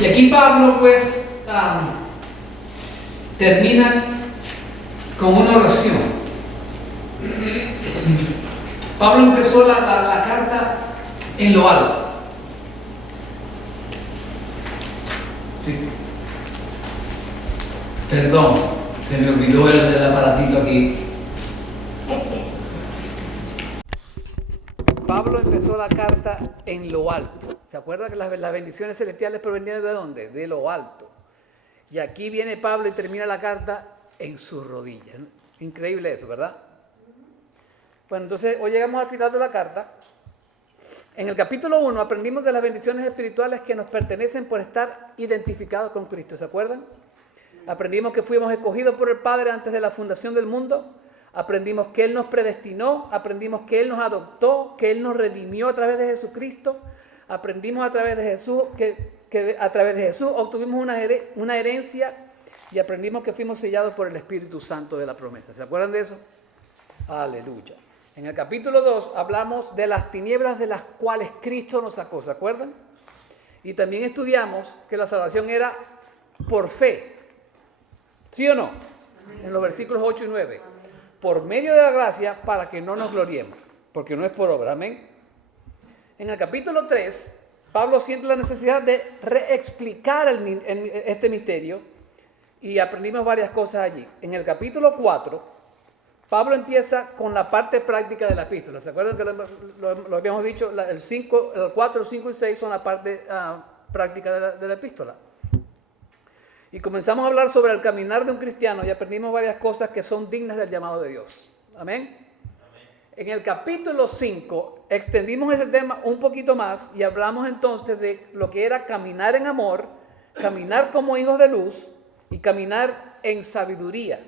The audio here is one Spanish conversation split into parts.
Y aquí Pablo pues termina con una oración. Pablo empezó la carta en lo alto. Sí. Perdón, se me olvidó el aparatito aquí. Pablo empezó la carta en lo alto. ¿Se acuerda que las bendiciones celestiales provenían de dónde? De lo alto. Y aquí viene Pablo y termina la carta en sus rodillas. Increíble eso, ¿verdad? Bueno, entonces hoy llegamos al final de la carta. En el capítulo 1 aprendimos de las bendiciones espirituales que nos pertenecen por estar identificados con Cristo. ¿Se acuerdan? Aprendimos que fuimos escogidos por el Padre antes de la fundación del mundo. Aprendimos que Él nos predestinó, aprendimos que Él nos adoptó, que Él nos redimió a través de Jesucristo. Aprendimos a través de Jesús que a través de Jesús obtuvimos una herencia y aprendimos que fuimos sellados por el Espíritu Santo de la promesa. ¿Se acuerdan de eso? Aleluya. En el capítulo 2 hablamos de las tinieblas de las cuales Cristo nos sacó. ¿Se acuerdan? Y también estudiamos que la salvación era por fe. ¿Sí o no? En los versículos 8 y 9. Por medio de la gracia para que no nos gloriemos, porque no es por obra, amén. En el capítulo 3, Pablo siente la necesidad de reexplicar este misterio y aprendimos varias cosas allí. En el capítulo 4, Pablo empieza con la parte práctica de la epístola. ¿Se acuerdan que lo habíamos dicho? El 4, 5 y 6 son la parte práctica de la epístola. Y comenzamos a hablar sobre el caminar de un cristiano y aprendimos varias cosas que son dignas del llamado de Dios. Amén. En el capítulo 5 extendimos ese tema un poquito más y hablamos entonces de lo que era caminar en amor, caminar como hijos de luz y caminar en sabiduría.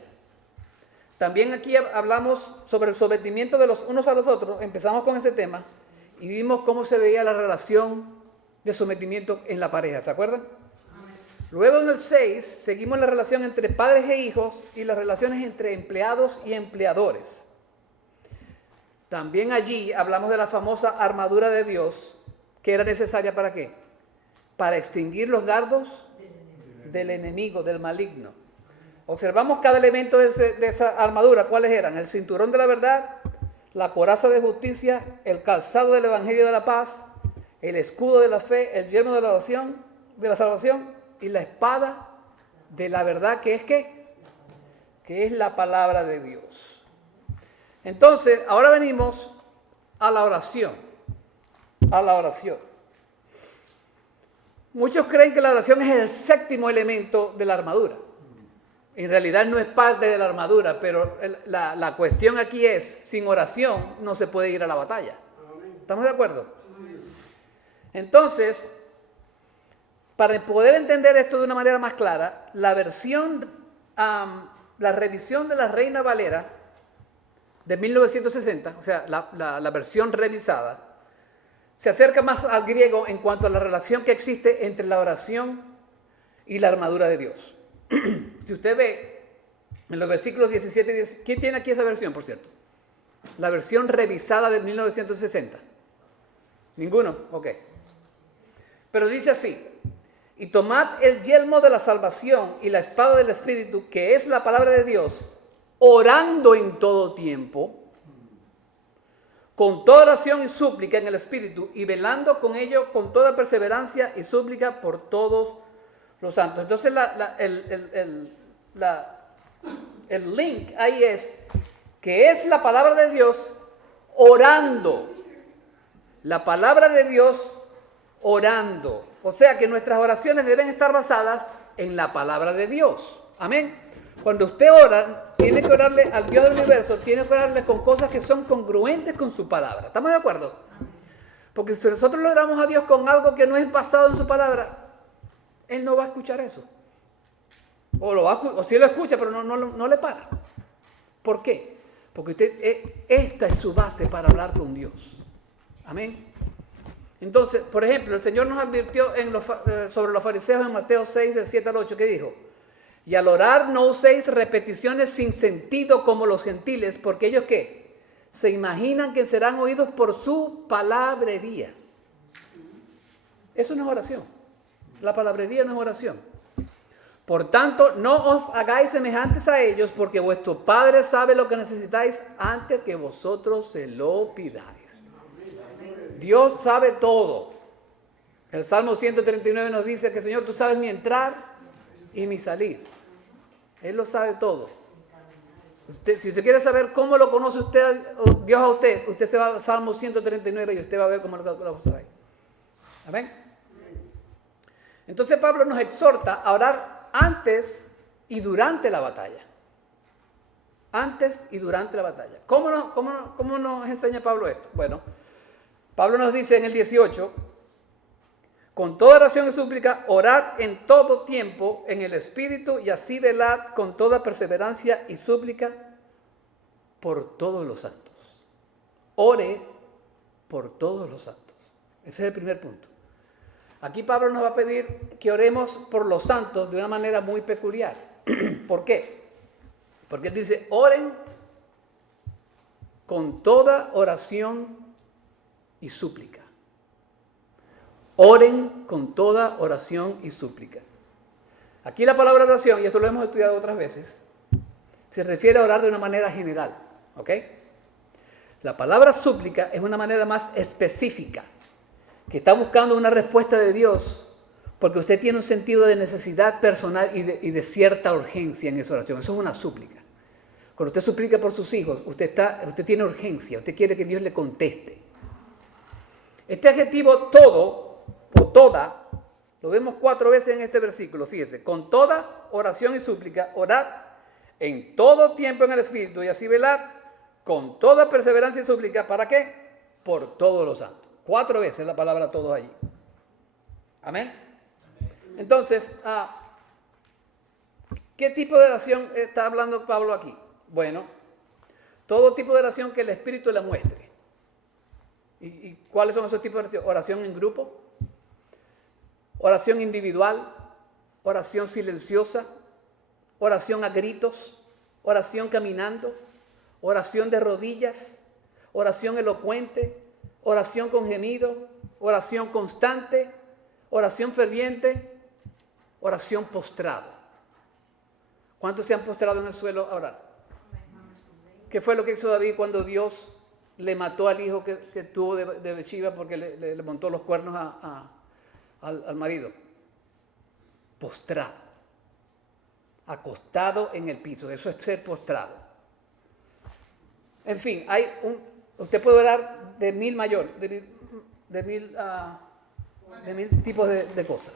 También aquí hablamos sobre el sometimiento de los unos a los otros. Empezamos con ese tema y vimos cómo se veía la relación de sometimiento en la pareja. ¿Se acuerdan? Luego en el 6 seguimos la relación entre padres e hijos y las relaciones entre empleados y empleadores. También allí hablamos de la famosa armadura de Dios, que era necesaria ¿para qué? Para extinguir los dardos del enemigo, del maligno. Observamos cada elemento de esa armadura. ¿Cuáles eran? El cinturón de la verdad, la coraza de justicia, el calzado del evangelio de la paz, el escudo de la fe, el yelmo de la salvación y la espada de la verdad, que es ¿qué? Que es la palabra de Dios. Entonces, ahora venimos a la oración. A la oración. Muchos creen que la oración es el séptimo elemento de la armadura. En realidad no es parte de la armadura, pero la cuestión aquí es, sin oración no se puede ir a la batalla. ¿Estamos de acuerdo? Entonces, para poder entender esto de una manera más clara, la revisión de la Reina Valera de 1960, o sea, la versión revisada, se acerca más al griego en cuanto a la relación que existe entre la oración y la armadura de Dios. Si usted ve en los versículos 17 y 18, ¿quién tiene aquí esa versión, por cierto? La versión revisada de 1960. ¿Ninguno? Ok. Pero dice así: y tomad el yelmo de la salvación y la espada del Espíritu, que es la palabra de Dios, orando en todo tiempo, con toda oración y súplica en el Espíritu, y velando con ello con toda perseverancia y súplica por todos los santos. Entonces el link ahí es que es la palabra de Dios orando. La palabra de Dios orando. O sea que nuestras oraciones deben estar basadas en la palabra de Dios. Amén. Cuando usted ora, tiene que orarle al Dios del universo, tiene que orarle con cosas que son congruentes con su palabra. ¿Estamos de acuerdo? Porque si nosotros le oramos a Dios con algo que no es basado en su palabra, Él no va a escuchar eso. O sí lo escucha, pero no le para. ¿Por qué? Porque esta es su base para hablar con Dios. Amén. Entonces, por ejemplo, el Señor nos advirtió sobre los fariseos en Mateo 6, del 7 al 8, que dijo: y al orar no uséis repeticiones sin sentido como los gentiles, porque ellos ¿qué? Se imaginan que serán oídos por su palabrería. Eso no es oración. La palabrería no es oración. Por tanto, no os hagáis semejantes a ellos, porque vuestro Padre sabe lo que necesitáis antes que vosotros se lo pidáis. Dios sabe todo. El Salmo 139 nos dice que, Señor, tú sabes mi entrar y mi salir. Él lo sabe todo. Si usted quiere saber cómo lo conoce usted, Dios a usted, usted se va al Salmo 139 y usted va a ver cómo lo sabe. Amén. Entonces Pablo nos exhorta a orar antes y durante la batalla. Antes y durante la batalla. ¿Cómo nos enseña Pablo esto? Bueno, Pablo nos dice en el 18, con toda oración y súplica, orad en todo tiempo en el Espíritu y así velad con toda perseverancia y súplica por todos los santos. Ore por todos los santos. Ese es el primer punto. Aquí Pablo nos va a pedir que oremos por los santos de una manera muy peculiar. ¿Por qué? Porque él dice, oren con toda oración y súplica. Oren con toda oración y súplica. Aquí la palabra oración, y esto lo hemos estudiado otras veces, se refiere a orar de una manera general. ¿Ok? La palabra súplica es una manera más específica, que está buscando una respuesta de Dios, porque usted tiene un sentido de necesidad personal y de cierta urgencia en esa oración. Eso es una súplica. Cuando usted suplica por sus hijos, usted tiene urgencia, usted quiere que Dios le conteste. Este adjetivo todo o toda, lo vemos 4 veces en este versículo, fíjese, con toda oración y súplica, orad en todo tiempo en el Espíritu y así velad con toda perseverancia y súplica, ¿para qué? Por todos los santos. 4 veces la palabra todos allí. Amén. Entonces, ¿qué tipo de oración está hablando Pablo aquí? Bueno, todo tipo de oración que el Espíritu le muestre. ¿Y cuáles son esos tipos de oración? Oración en grupo, oración individual, oración silenciosa, oración a gritos, oración caminando, oración de rodillas, oración elocuente, oración con gemido, oración constante, oración ferviente, oración postrado. ¿Cuántos se han postrado en el suelo a orar? ¿Qué fue lo que hizo David cuando Dios le mató al hijo que tuvo de Betsabé porque le montó los cuernos al marido? Postrado, acostado en el piso, eso es ser postrado. En fin, usted puede orar de 1000 de mil tipos de cosas.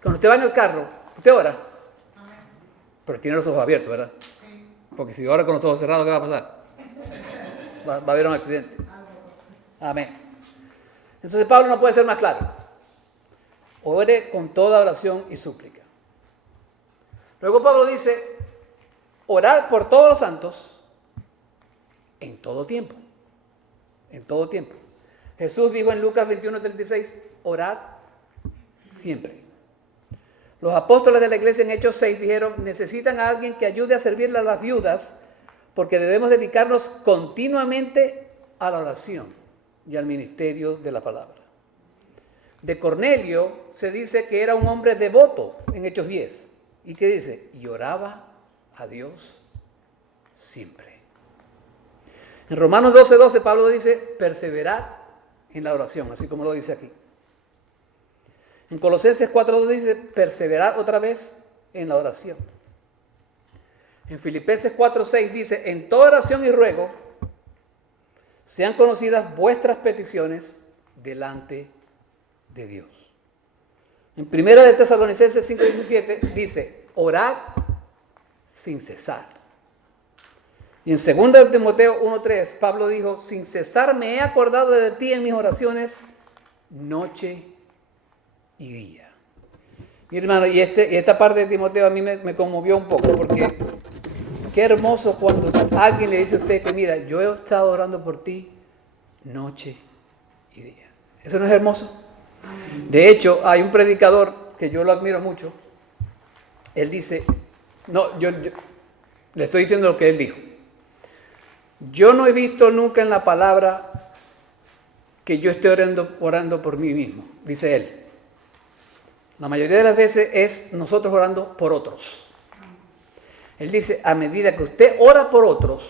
Cuando usted va en el carro, usted ora, pero tiene los ojos abiertos, ¿verdad? Porque si ora con los ojos cerrados, ¿qué va a pasar? Va a haber un accidente. Amén. Entonces Pablo no puede ser más claro. Ore con toda oración y súplica. Luego Pablo dice, orar por todos los santos en todo tiempo. En todo tiempo. Jesús dijo en Lucas 21:36, orad siempre. Los apóstoles de la iglesia en Hechos 6 dijeron, necesitan a alguien que ayude a servirle a las viudas, porque debemos dedicarnos continuamente a la oración y al ministerio de la palabra. De Cornelio se dice que era un hombre devoto en Hechos 10. ¿Y qué dice? Y oraba a Dios siempre. En Romanos 12:12 Pablo dice, perseverad en la oración, así como lo dice aquí. En Colosenses 4:2 dice, perseverad otra vez en la oración. En Filipenses 4:6 dice, en toda oración y ruego sean conocidas vuestras peticiones delante de Dios. En 1 de Tesalonicenses 5:17 dice, orad sin cesar. Y en 2 de Timoteo 1:3 Pablo dijo, sin cesar me he acordado de ti en mis oraciones noche y día. Mi hermano, y esta parte de Timoteo a mí me conmovió un poco, porque qué hermoso cuando alguien le dice a usted que mira, yo he estado orando por ti noche y día. ¿Eso no es hermoso? De hecho, hay un predicador que yo lo admiro mucho. Él dice, no, yo le estoy diciendo lo que él dijo. Yo no he visto nunca en la palabra que yo esté orando por mí mismo, dice él. La mayoría de las veces es nosotros orando por otros. Él dice, a medida que usted ora por otros,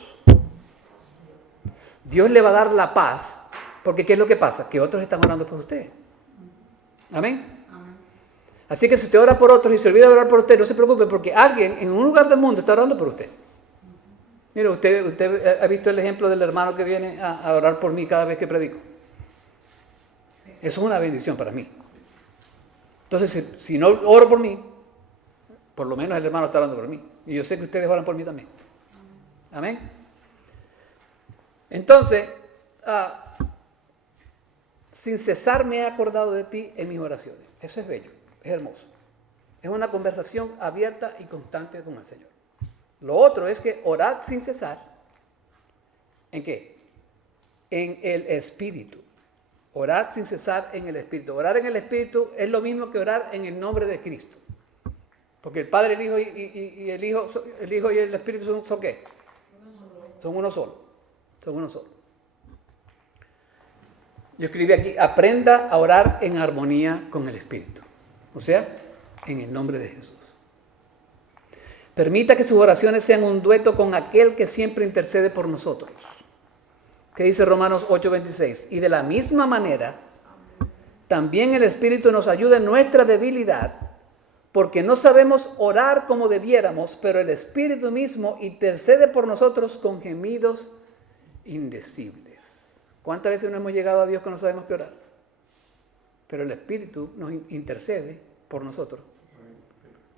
Dios le va a dar la paz, porque ¿qué es lo que pasa? Que otros están orando por usted. Amén. Así que si usted ora por otros y se olvida de orar por usted, no se preocupe, porque alguien en un lugar del mundo está orando por usted. Mire, usted ha visto el ejemplo del hermano que viene a orar por mí cada vez que predico. Eso es una bendición para mí. Entonces, si no oro por mí, por lo menos el hermano está orando por mí. Y yo sé que ustedes oran por mí también. Amén. Entonces, sin cesar me he acordado de ti en mis oraciones. Eso es bello, es hermoso. Es una conversación abierta y constante con el Señor. Lo otro es que orad sin cesar. ¿En qué? En el Espíritu. Orad sin cesar en el Espíritu. Orar en el Espíritu es lo mismo que orar en el nombre de Cristo. Porque el Padre, el Hijo y el Hijo y el Espíritu son ¿qué? Son uno solo. Son uno solo. Yo escribí aquí, aprenda a orar en armonía con el Espíritu. O sea, en el nombre de Jesús. Permita que sus oraciones sean un dueto con aquel que siempre intercede por nosotros. ¿Qué dice Romanos 8:26? Y de la misma manera, también el Espíritu nos ayuda en nuestra debilidad, porque no sabemos orar como debiéramos, pero el Espíritu mismo intercede por nosotros con gemidos indecibles. ¿Cuántas veces no hemos llegado a Dios que no sabemos qué orar? Pero el Espíritu nos intercede por nosotros.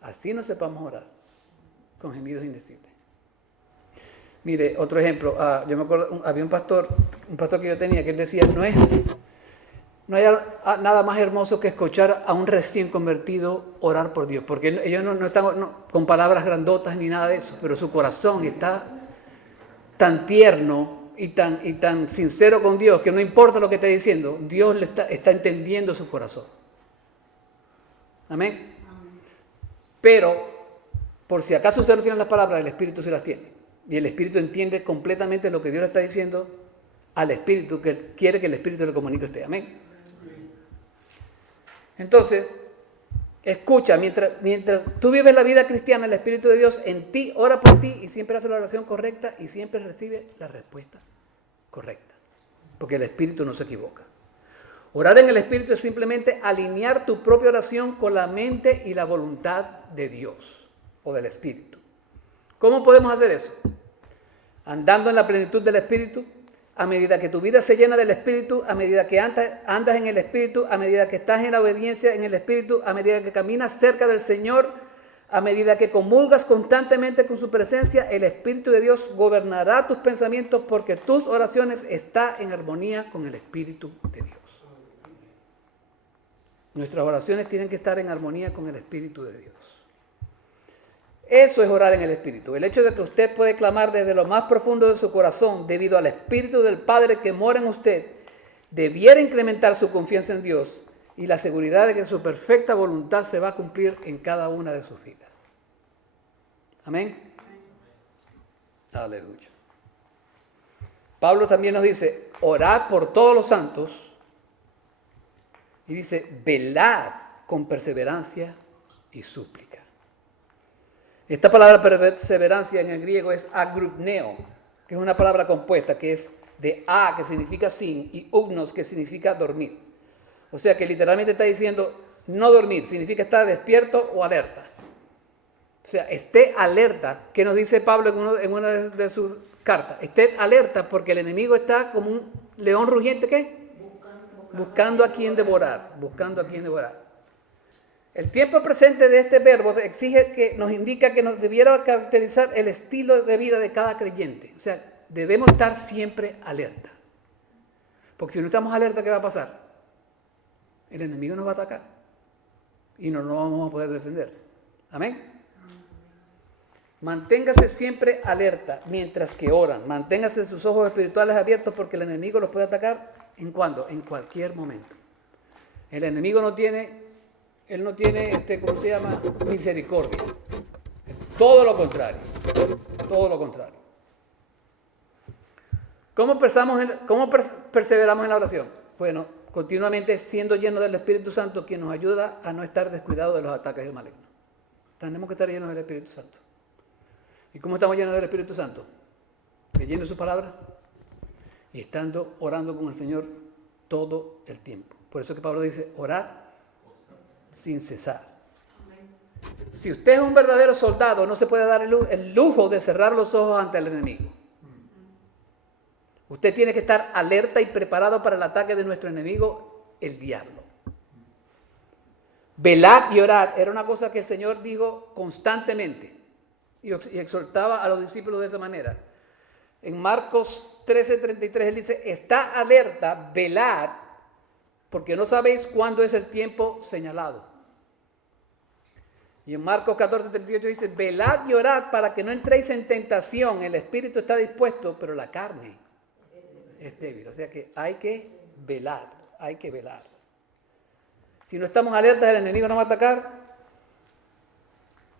Así no sepamos orar, con gemidos indecibles. Mire, otro ejemplo, yo me acuerdo, había un pastor que yo tenía que él decía, no hay nada más hermoso que escuchar a un recién convertido orar por Dios, porque ellos no están con palabras grandotas ni nada de eso, pero su corazón está tan tierno y tan sincero con Dios que no importa lo que esté diciendo, Dios le está entendiendo su corazón. Amén. Pero, por si acaso usted no tiene las palabras, el Espíritu sí las tiene. Y el Espíritu entiende completamente lo que Dios le está diciendo al Espíritu, que quiere que el Espíritu le comunique a usted. Amén. Entonces, escucha, mientras tú vives la vida cristiana, el Espíritu de Dios en ti ora por ti y siempre hace la oración correcta y siempre recibe la respuesta correcta. Porque el Espíritu no se equivoca. Orar en el Espíritu es simplemente alinear tu propia oración con la mente y la voluntad de Dios o del Espíritu. ¿Cómo podemos hacer eso? Andando en la plenitud del Espíritu, a medida que tu vida se llena del Espíritu, a medida que andas en el Espíritu, a medida que estás en la obediencia en el Espíritu, a medida que caminas cerca del Señor, a medida que comulgas constantemente con su presencia, el Espíritu de Dios gobernará tus pensamientos porque tus oraciones están en armonía con el Espíritu de Dios. Nuestras oraciones tienen que estar en armonía con el Espíritu de Dios. Eso es orar en el Espíritu. El hecho de que usted puede clamar desde lo más profundo de su corazón debido al Espíritu del Padre que mora en usted, debiera incrementar su confianza en Dios y la seguridad de que su perfecta voluntad se va a cumplir en cada una de sus vidas. Amén. Aleluya. Pablo también nos dice, orad por todos los santos y dice, velad con perseverancia y súplica. Esta palabra perseverancia en el griego es agrupneo, que es una palabra compuesta, que es de a, que significa sin, y ugnos, que significa dormir. O sea que literalmente está diciendo no dormir, significa estar despierto o alerta. O sea, esté alerta, que nos dice Pablo en una de sus cartas. Esté alerta porque el enemigo está como un león rugiente, ¿qué? Buscando a quien devorar, buscando a quien devorar. El tiempo presente de este verbo nos indica que nos debiera caracterizar el estilo de vida de cada creyente. O sea, debemos estar siempre alerta. Porque si no estamos alerta, ¿qué va a pasar? El enemigo nos va a atacar y no nos vamos a poder defender. Amén. Manténgase siempre alerta mientras que oran. Manténgase sus ojos espirituales abiertos porque el enemigo los puede atacar ¿en cuándo? En cualquier momento. El enemigo no tiene ¿cómo se llama? Misericordia. Todo lo contrario. Todo lo contrario. ¿Cómo perseveramos en la oración? Bueno, continuamente siendo llenos del Espíritu Santo, quien nos ayuda a no estar descuidados de los ataques del maligno. Tenemos que estar llenos del Espíritu Santo. ¿Y cómo estamos llenos del Espíritu Santo? Leyendo su palabra y estando orando con el Señor todo el tiempo. Por eso que Pablo dice, orar sin cesar. Si usted es un verdadero soldado, no se puede dar el lujo de cerrar los ojos ante el enemigo. Usted tiene que estar alerta y preparado para el ataque de nuestro enemigo, el diablo. Velad y orad era una cosa que el Señor dijo constantemente y exhortaba a los discípulos de esa manera. En Marcos 13:33 él dice, está alerta, velad, porque no sabéis cuándo es el tiempo señalado. Y en Marcos 14:38 dice, velad y orad para que no entréis en tentación. El espíritu está dispuesto, pero la carne es débil. O sea que hay que velar, hay que velar. Si no estamos alertas, el enemigo nos va a atacar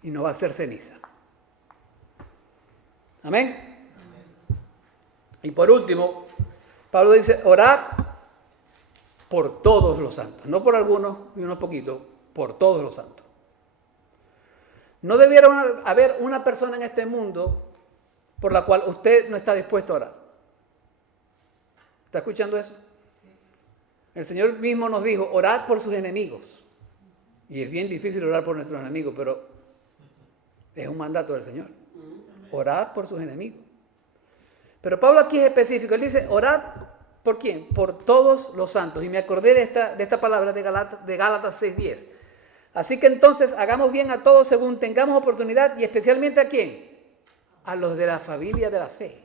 y nos va a hacer ceniza. Amén. Y por último, Pablo dice, orad por todos los santos. No por algunos y unos poquitos, por todos los santos. No debiera haber una persona en este mundo por la cual usted no está dispuesto a orar. ¿Está escuchando eso? El Señor mismo nos dijo, orad por sus enemigos. Y es bien difícil orar por nuestros enemigos, pero es un mandato del Señor. Orad por sus enemigos. Pero Pablo aquí es específico. Él dice, orad ¿por quién? Por todos los santos. Y me acordé de esta palabra de Gálatas 6:10. Así que entonces hagamos bien a todos según tengamos oportunidad y especialmente ¿a quién? A los de la familia de la fe.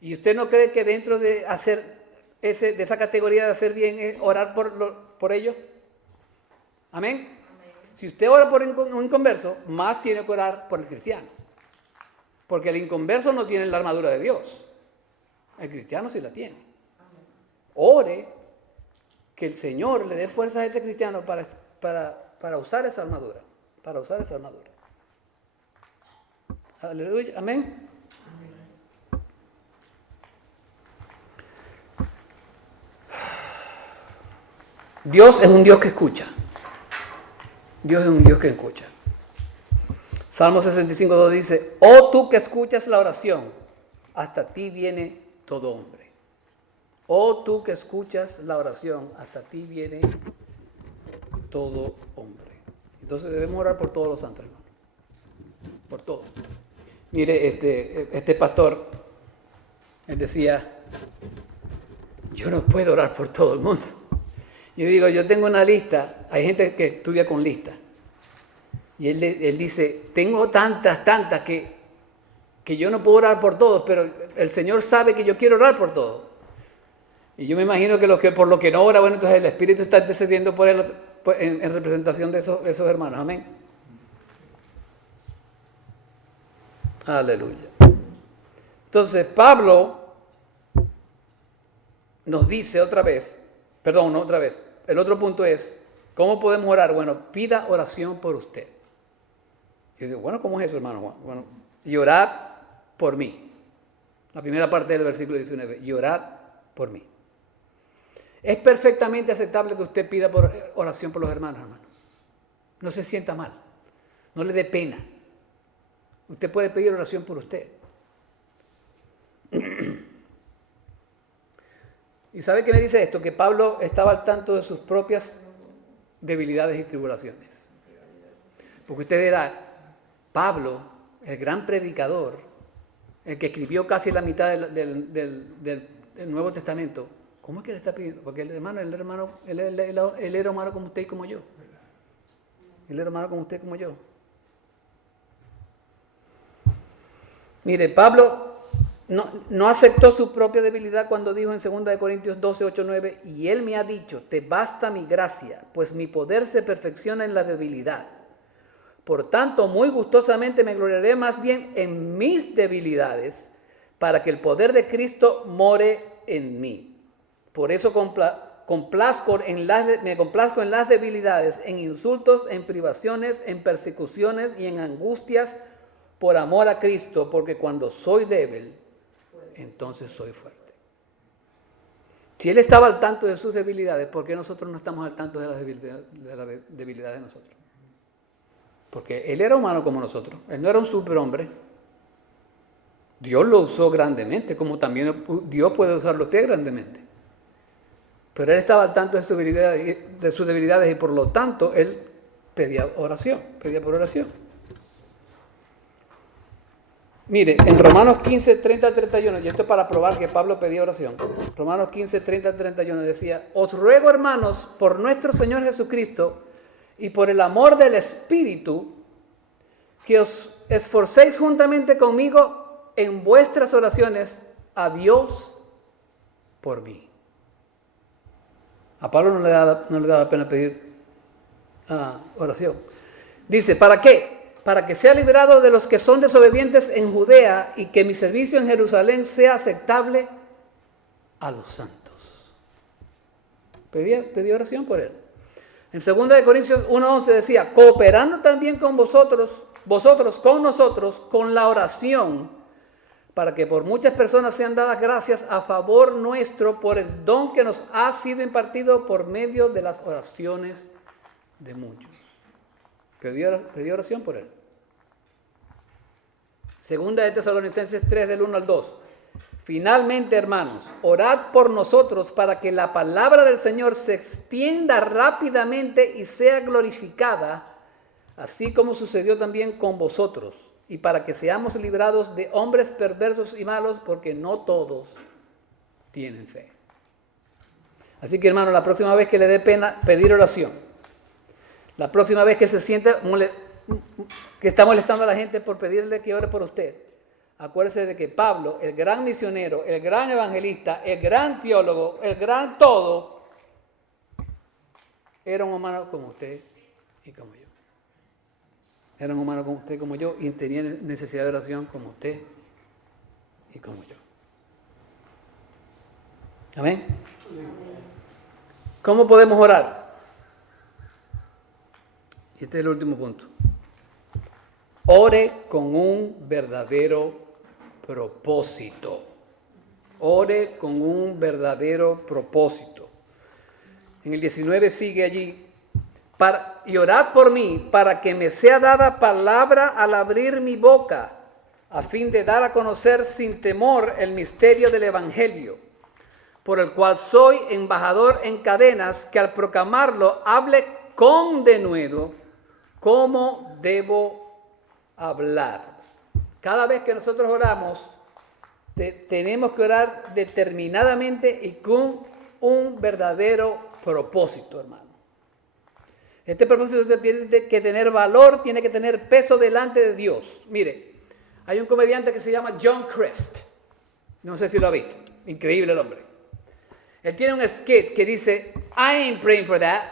¿Y usted no cree que dentro de hacer de esa categoría de hacer bien es orar por ellos? ¿Amén? Si usted ora por un inconverso, más tiene que orar por el cristiano. Porque el inconverso no tiene la armadura de Dios. El cristiano sí la tiene. Ore que el Señor le dé fuerzas a ese cristiano para usar esa armadura. Para usar esa armadura. Aleluya. Amén. Dios es un Dios que escucha. Dios es un Dios que escucha. Salmo 65:2 dice, oh tú que escuchas la oración, hasta ti viene todo hombre. Oh tú que escuchas la oración, hasta ti viene todo hombre. Entonces debemos orar por todos los santos, hermanos. Por todos. Mire, este pastor, él decía, yo no puedo orar por todo el mundo. Yo digo, yo tengo una lista, hay gente que estudia con lista. Y él dice, tengo tantas que yo no puedo orar por todos, pero el Señor sabe que yo quiero orar por todos. Y yo me imagino que por lo que no ora, bueno, entonces el Espíritu está intercediendo por él en representación de esos hermanos. Amén. Aleluya. Entonces, Pablo nos dice otra vez, el otro punto es, ¿cómo podemos orar? Bueno, pida oración por usted. Y yo digo, bueno, ¿cómo es eso, hermano Juan? Bueno, y orad por mí. La primera parte del versículo 19, y orad por mí. Es perfectamente aceptable que usted pida oración por los hermanos, hermano. No se sienta mal, no le dé pena. Usted puede pedir oración por usted. ¿Y sabe qué me dice esto? Que Pablo estaba al tanto de sus propias debilidades y tribulaciones. Porque usted dirá, Pablo, el gran predicador, el que escribió casi la mitad del Nuevo Testamento, ¿cómo es que le está pidiendo? Porque él era humano como usted y como yo. Él era humano como usted y como yo. Mire, Pablo no aceptó su propia debilidad cuando dijo en 2 Corintios 12, 8, 9, y él me ha dicho, te basta mi gracia, pues mi poder se perfecciona en la debilidad. Por tanto, muy gustosamente me gloriaré más bien en mis debilidades, para que el poder de Cristo more en mí. Por eso me complazco en las debilidades, en insultos, en privaciones, en persecuciones y en angustias por amor a Cristo, porque cuando soy débil, entonces soy fuerte. Si Él estaba al tanto de sus debilidades, ¿por qué nosotros no estamos al tanto de las debilidades de nosotros? Porque Él era humano como nosotros. Él no era un superhombre. Dios lo usó grandemente, como también Dios puede usarlo usted grandemente. Pero Él estaba al tanto de sus debilidades y por lo tanto Él pedía por oración. Mire, en Romanos 15, 30 al 31, y esto es para probar que Pablo pedía oración. Romanos 15, 30 al 31 decía: os ruego, hermanos, por nuestro Señor Jesucristo y por el amor del Espíritu, que os esforcéis juntamente conmigo en vuestras oraciones a Dios por mí. A Pablo no le da la pena pedir oración. Dice, ¿para qué? Para que sea liberado de los que son desobedientes en Judea y que mi servicio en Jerusalén sea aceptable a los santos. Pedí oración por él. En 2 Corintios 1:11 decía, cooperando también con vosotros con nosotros, con la oración, para que por muchas personas sean dadas gracias a favor nuestro por el don que nos ha sido impartido por medio de las oraciones de muchos. Pedí oración por él. 2 Tesalonicenses 3, del 1 al 2. Finalmente, hermanos, orad por nosotros para que la palabra del Señor se extienda rápidamente y sea glorificada, así como sucedió también con vosotros, y para que seamos librados de hombres perversos y malos, porque no todos tienen fe. Así que, hermano, la próxima vez que le dé pena pedir oración, la próxima vez que se siente que está molestando a la gente por pedirle que ore por usted, acuérdese de que Pablo, el gran misionero, el gran evangelista, el gran teólogo, el gran todo, era un humano como usted y como yo. Era un humano como usted y como yo y tenía necesidad de oración como usted y como yo. ¿Amén? ¿Cómo podemos orar? Y este es el último punto. Ore con un verdadero propósito. Ore con un verdadero propósito. En el 19 sigue allí. Y orad por mí, para que me sea dada palabra al abrir mi boca, a fin de dar a conocer sin temor el misterio del Evangelio, por el cual soy embajador en cadenas, que al proclamarlo hable con denuedo cómo debo hablar. Cada vez que nosotros oramos, tenemos que orar determinadamente y con un verdadero propósito, hermano. Este propósito tiene que tener valor, tiene que tener peso delante de Dios. Mire, hay un comediante que se llama John Crist. No sé si lo ha visto. Increíble el hombre. Él tiene un skit que dice, I ain't praying for that.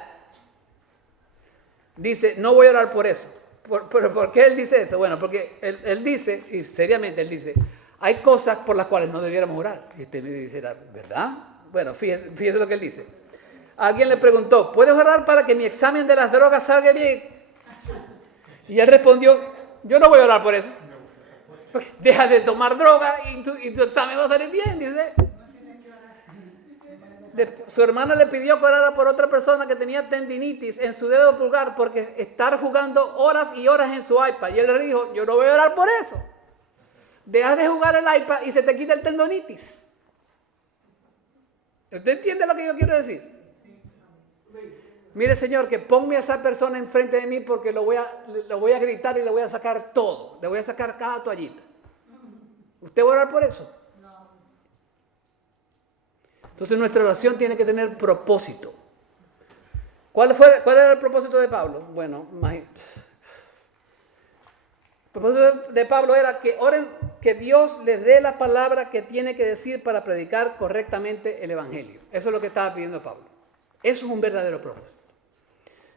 Dice, no voy a orar por eso. ¿Pero por qué él dice eso? Bueno, porque él dice, y seriamente él dice, hay cosas por las cuales no debiéramos orar. Y usted me dice, ¿verdad? Bueno, fíjese lo que él dice. Alguien le preguntó, ¿puedes orar para que mi examen de las drogas salga bien? Y él respondió, yo no voy a orar por eso. Deja de tomar droga y tu examen va a salir bien, dice. Su hermana le pidió que orara por otra persona que tenía tendinitis en su dedo pulgar porque estar jugando horas y horas en su iPad. Y él le dijo, yo no voy a orar por eso. Deja de jugar el iPad y se te quita el tendinitis. ¿Usted entiende lo que yo quiero decir? Mire, Señor, que ponme a esa persona enfrente de mí porque lo voy a gritar y le voy a sacar todo. Le voy a sacar cada toallita. ¿Usted va a orar por eso? No. Entonces nuestra oración tiene que tener propósito. ¿Cuál era el propósito de Pablo? Bueno, imagínate. El propósito de Pablo era que oren, que Dios les dé la palabra que tiene que decir para predicar correctamente el Evangelio. Eso es lo que estaba pidiendo Pablo. Eso es un verdadero propósito.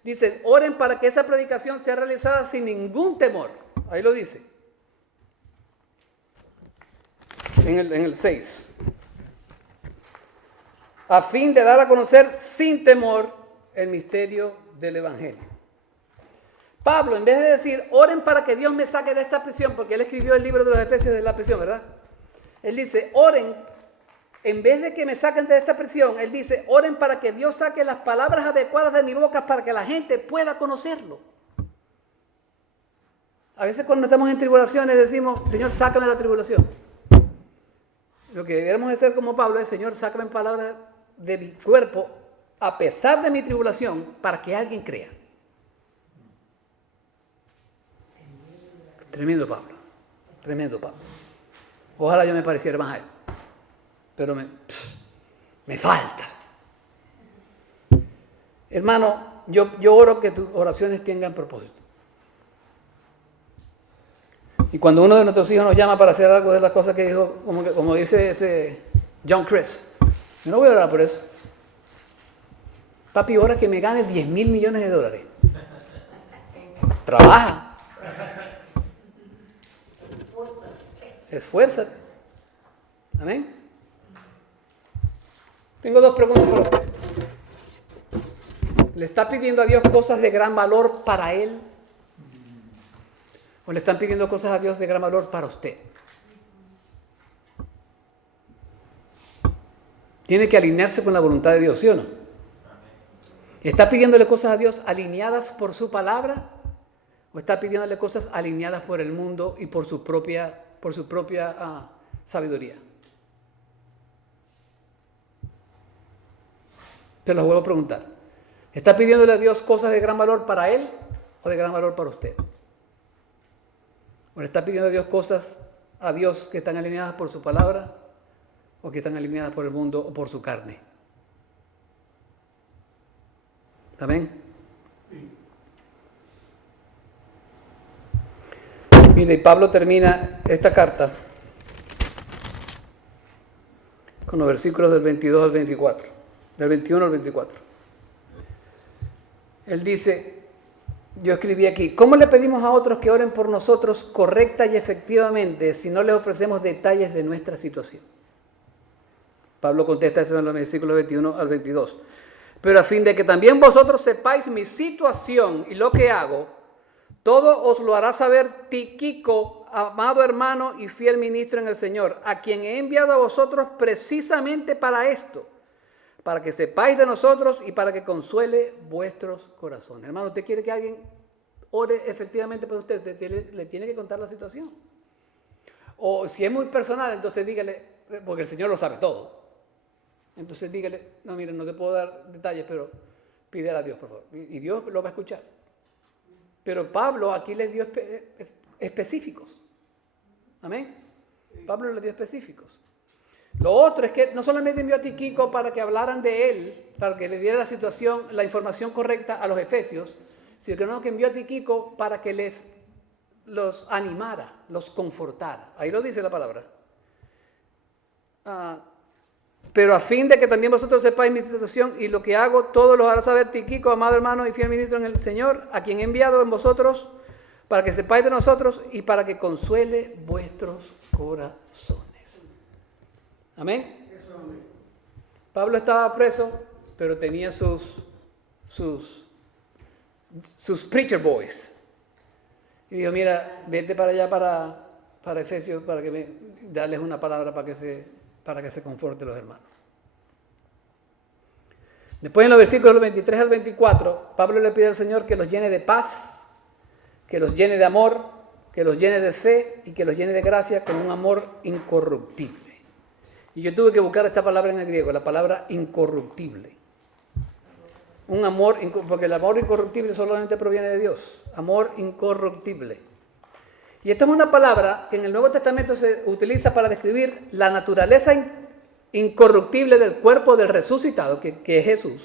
Dice, oren para que esa predicación sea realizada sin ningún temor. Ahí lo dice. En el 6. A fin de dar a conocer sin temor el misterio del Evangelio. Pablo, en vez de decir, oren para que Dios me saque de esta prisión, porque él escribió el libro de los Efesios de la prisión, ¿verdad? Él dice, oren En vez de que me saquen de esta prisión, él dice, oren para que Dios saque las palabras adecuadas de mi boca para que la gente pueda conocerlo. A veces cuando estamos en tribulaciones decimos, Señor, sácame de la tribulación. Lo que deberíamos hacer como Pablo es, Señor, sácame palabras de mi cuerpo a pesar de mi tribulación para que alguien crea. Tremendo Pablo, tremendo Pablo. Ojalá yo me pareciera más a él, pero me falta. Hermano, yo oro que tus oraciones tengan propósito. Y cuando uno de nuestros hijos nos llama para hacer algo de las cosas que dijo, como dice John Chris, yo no voy a orar por eso. Papi, ora que me gane 10,000 millones de dólares. Trabaja. Esfuérzate. Amén. Tengo 2 preguntas para usted. ¿Le está pidiendo a Dios cosas de gran valor para Él? ¿O le están pidiendo cosas a Dios de gran valor para usted? Tiene que alinearse con la voluntad de Dios, ¿sí o no? ¿Está pidiéndole cosas a Dios alineadas por su palabra? ¿O está pidiéndole cosas alineadas por el mundo y por su propia sabiduría? Te lo vuelvo a preguntar. ¿Está pidiéndole a Dios cosas de gran valor para Él o de gran valor para usted? ¿O le está pidiendo a Dios cosas a Dios que están alineadas por su palabra o que están alineadas por el mundo o por su carne? ¿Amén? Mire, Pablo termina esta carta con los versículos del 22 al 24, del 21 al 24. Él dice, yo escribí aquí, ¿cómo le pedimos a otros que oren por nosotros correcta y efectivamente si no les ofrecemos detalles de nuestra situación? Pablo contesta eso en los versículos 21 al 22. Pero a fin de que también vosotros sepáis mi situación y lo que hago, todo os lo hará saber Tíquico, amado hermano y fiel ministro en el Señor, a quien he enviado a vosotros precisamente para esto, para que sepáis de nosotros y para que consuele vuestros corazones. Hermano, ¿usted quiere que alguien ore efectivamente por usted? Usted le tiene que contar la situación. O si es muy personal, entonces dígale, porque el Señor lo sabe todo. Entonces dígale, no, mire, no te puedo dar detalles, pero pídele a Dios, por favor. Y Dios lo va a escuchar. Pero Pablo aquí les dio específicos. Amén. Pablo les dio específicos. Lo otro es que no solamente envió a Tíquico para que hablaran de él, para que le diera la situación, la información correcta a los efesios, sino que envió a Tíquico para que los animara, los confortara. Ahí lo dice la palabra. Pero a fin de que también vosotros sepáis mi situación y lo que hago, todo lo hará saber Tíquico, amado hermano y fiel ministro en el Señor, a quien he enviado en vosotros, para que sepáis de nosotros y para que consuele vuestros corazones. Amén. Pablo estaba preso, pero tenía sus preacher boys. Y dijo, mira, vete para allá para Efesios, para que darles una palabra para que se conforten los hermanos. Después en los versículos 23 al 24, Pablo le pide al Señor que los llene de paz, que los llene de amor, que los llene de fe y que los llene de gracia con un amor incorruptible. Y yo tuve que buscar esta palabra en el griego, la palabra incorruptible. Un amor, porque el amor incorruptible solamente proviene de Dios. Amor incorruptible. Y esta es una palabra que en el Nuevo Testamento se utiliza para describir la naturaleza incorruptible del cuerpo del resucitado, que es Jesús.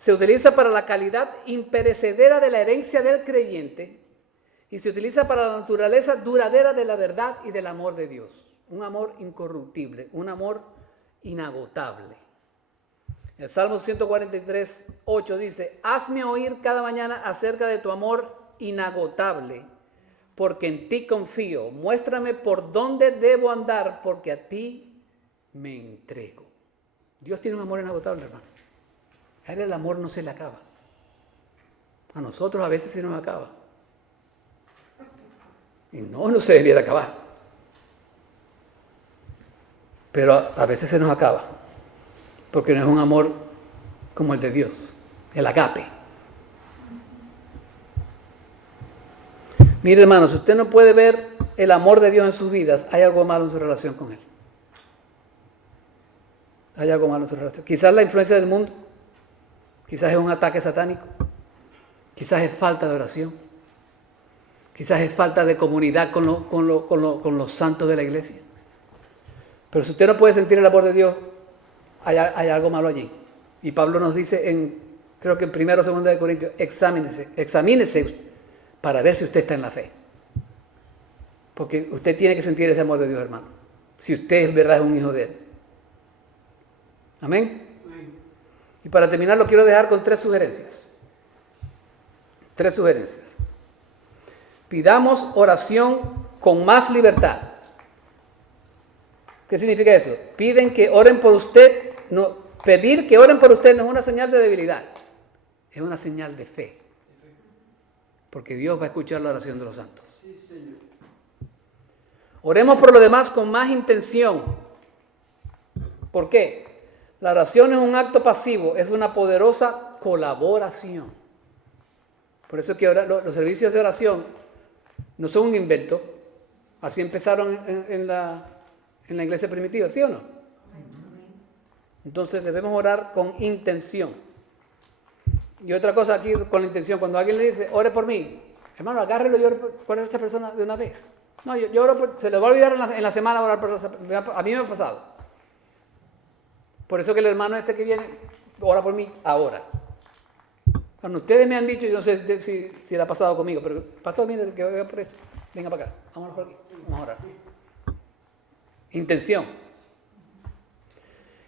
Se utiliza para la calidad imperecedera de la herencia del creyente y se utiliza para la naturaleza duradera de la verdad y del amor de Dios. Un amor incorruptible, un amor inagotable. El Salmo 143, 8 dice, hazme oír cada mañana acerca de tu amor inagotable, porque en ti confío. Muéstrame por dónde debo andar, porque a ti me entrego. Dios tiene un amor inagotable, hermano. A él el amor no se le acaba. A nosotros a veces se nos acaba. Y no se debiera acabar. Pero a veces se nos acaba, porque no es un amor como el de Dios, el agape. Mire, hermano, si usted no puede ver el amor de Dios en sus vidas, hay algo malo en su relación con Él. Hay algo malo en su relación. Quizás la influencia del mundo, quizás es un ataque satánico, quizás es falta de oración, quizás es falta de comunidad con los santos de la iglesia. Pero si usted no puede sentir el amor de Dios, hay algo malo allí. Y Pablo nos dice, creo que en 1 o 2 de Corintios, examínese para ver si usted está en la fe. Porque usted tiene que sentir ese amor de Dios, hermano. Si usted en verdad es un hijo de Él. Amén. Y para terminar lo quiero dejar con 3 sugerencias. 3 sugerencias. Pidamos oración con más libertad. ¿Qué significa eso? Piden que oren por usted. Pedir que oren por usted no es una señal de debilidad. Es una señal de fe. Porque Dios va a escuchar la oración de los santos. Sí, Señor. Oremos por lo demás con más intención. ¿Por qué? La oración es un acto pasivo, es una poderosa colaboración. Por eso es que ahora los servicios de oración no son un invento. Así empezaron en la iglesia primitiva, ¿sí o no? Entonces debemos orar con intención. Y otra cosa aquí con la intención, cuando alguien le dice, ore por mí, hermano, agárrelo y ore por esa persona de una vez. No, yo oro por, se le va a olvidar en la semana orar por esa persona. A mí me ha pasado. Por eso que el hermano este que viene, ora por mí ahora. Cuando ustedes me han dicho, yo no sé si le ha pasado conmigo, pero pastor, mire, que voy por eso. Venga para acá, vamos por aquí, vamos a orar. Intención.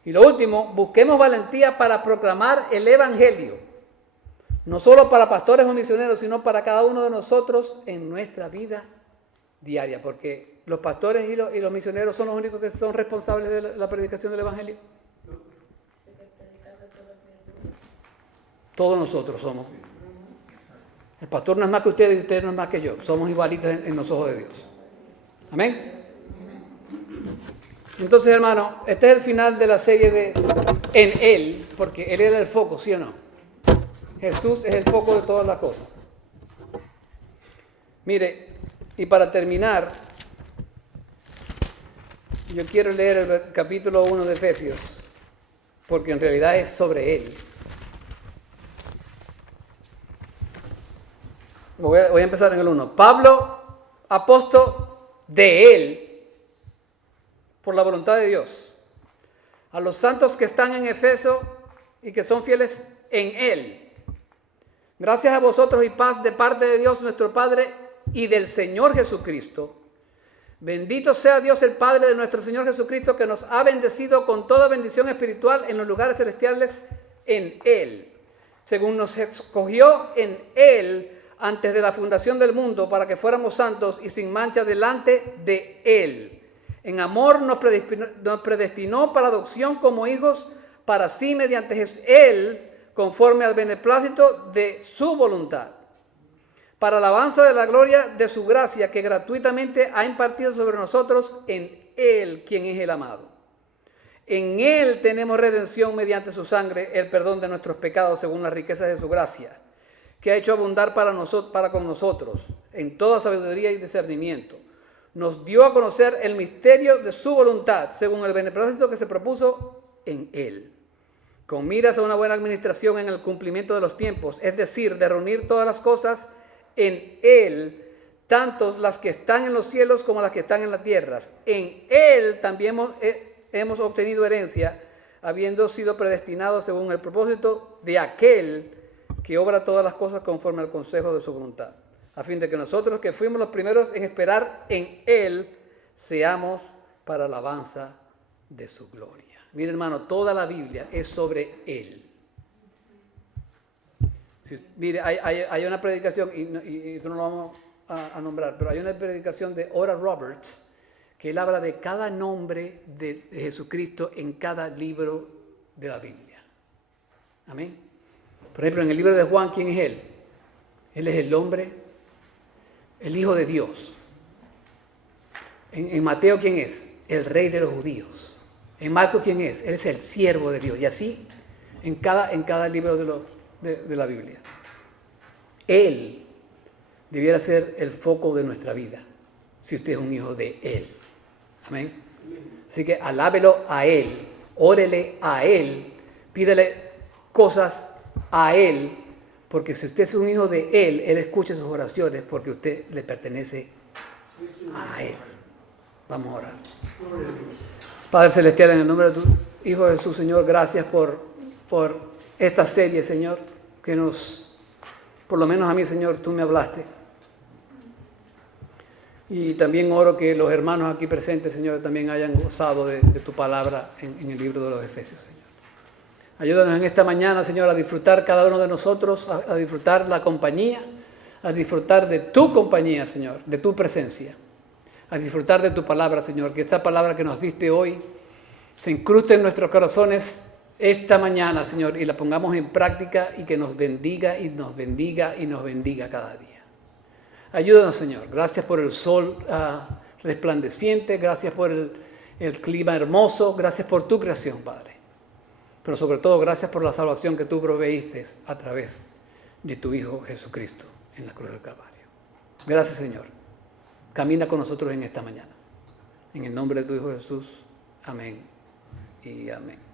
Y lo último, busquemos valentía para proclamar el Evangelio. No solo para pastores o misioneros, sino para cada uno de nosotros en nuestra vida diaria. Porque los pastores y los misioneros son los únicos que son responsables de la predicación del Evangelio. Todos nosotros somos. El pastor no es más que usted y usted no es más que yo. Somos igualitos en los ojos de Dios. Amén. Entonces, hermano, este es el final de la serie de En Él, porque Él era el foco, ¿sí o no? Jesús es el foco de todas las cosas. Mire, y para terminar, yo quiero leer el capítulo 1 de Efesios, porque en realidad es sobre Él. Voy a empezar en el 1. Pablo, apóstol de Él, por la voluntad de Dios, a los santos que están en Efeso y que son fieles en Él. Gracias a vosotros y paz de parte de Dios nuestro Padre y del Señor Jesucristo. Bendito sea Dios el Padre de nuestro Señor Jesucristo, que nos ha bendecido con toda bendición espiritual en los lugares celestiales en Él, según nos escogió en Él antes de la fundación del mundo, para que fuéramos santos y sin mancha delante de Él. En amor nos predestinó para adopción como hijos para sí mediante Él, conforme al beneplácito de su voluntad, para alabanza de la gloria de su gracia, que gratuitamente ha impartido sobre nosotros en Él, quien es el amado. En Él tenemos redención mediante su sangre, el perdón de nuestros pecados según las riquezas de su gracia, que ha hecho abundar para con nosotros en toda sabiduría y discernimiento. Nos dio a conocer el misterio de su voluntad, según el beneplácito que se propuso en Él, con miras a una buena administración en el cumplimiento de los tiempos, es decir, de reunir todas las cosas en Él, tanto las que están en los cielos como las que están en las tierras. En Él también hemos obtenido herencia, habiendo sido predestinados según el propósito de aquel que obra todas las cosas conforme al consejo de su voluntad, a fin de que nosotros, que fuimos los primeros en esperar en Él, seamos para alabanza de su gloria. Mire, hermano, toda la Biblia es sobre Él. Mire, hay una predicación, y esto no lo vamos a nombrar, pero hay una predicación de Oral Roberts, que él habla de cada nombre de Jesucristo en cada libro de la Biblia. Amén. Por ejemplo, en el libro de Juan, ¿quién es Él? Él es el hombre, el Hijo de Dios. En Mateo, ¿quién es? El Rey de los judíos. En Marcos, ¿quién es? Él es el siervo de Dios. Y así en cada libro de la Biblia. Él debiera ser el foco de nuestra vida, si usted es un hijo de Él. Amén. Así que alábelo a Él, órele a Él, pídele cosas a Él, porque si usted es un hijo de Él, Él escucha sus oraciones porque usted le pertenece a Él. Vamos a orar. Padre Celestial, en el nombre de tu Hijo Jesús, Señor, gracias por esta serie, Señor, que por lo menos a mí, Señor, tú me hablaste. Y también oro que los hermanos aquí presentes, Señor, también hayan gozado de tu palabra en el libro de los Efesios, Señor. Ayúdanos en esta mañana, Señor, a disfrutar cada uno de nosotros, a disfrutar la compañía, a disfrutar de tu compañía, Señor, de tu presencia, a disfrutar de tu palabra, Señor, que esta palabra que nos diste hoy se incruste en nuestros corazones esta mañana, Señor, y la pongamos en práctica y que nos bendiga y nos bendiga y nos bendiga cada día. Ayúdanos, Señor. Gracias por el sol resplandeciente, gracias por el clima hermoso, gracias por tu creación, Padre. Pero sobre todo, gracias por la salvación que tú proveíste a través de tu Hijo Jesucristo en la cruz del Calvario. Gracias, Señor. Camina con nosotros en esta mañana. En el nombre de tu Hijo Jesús. Amén y amén.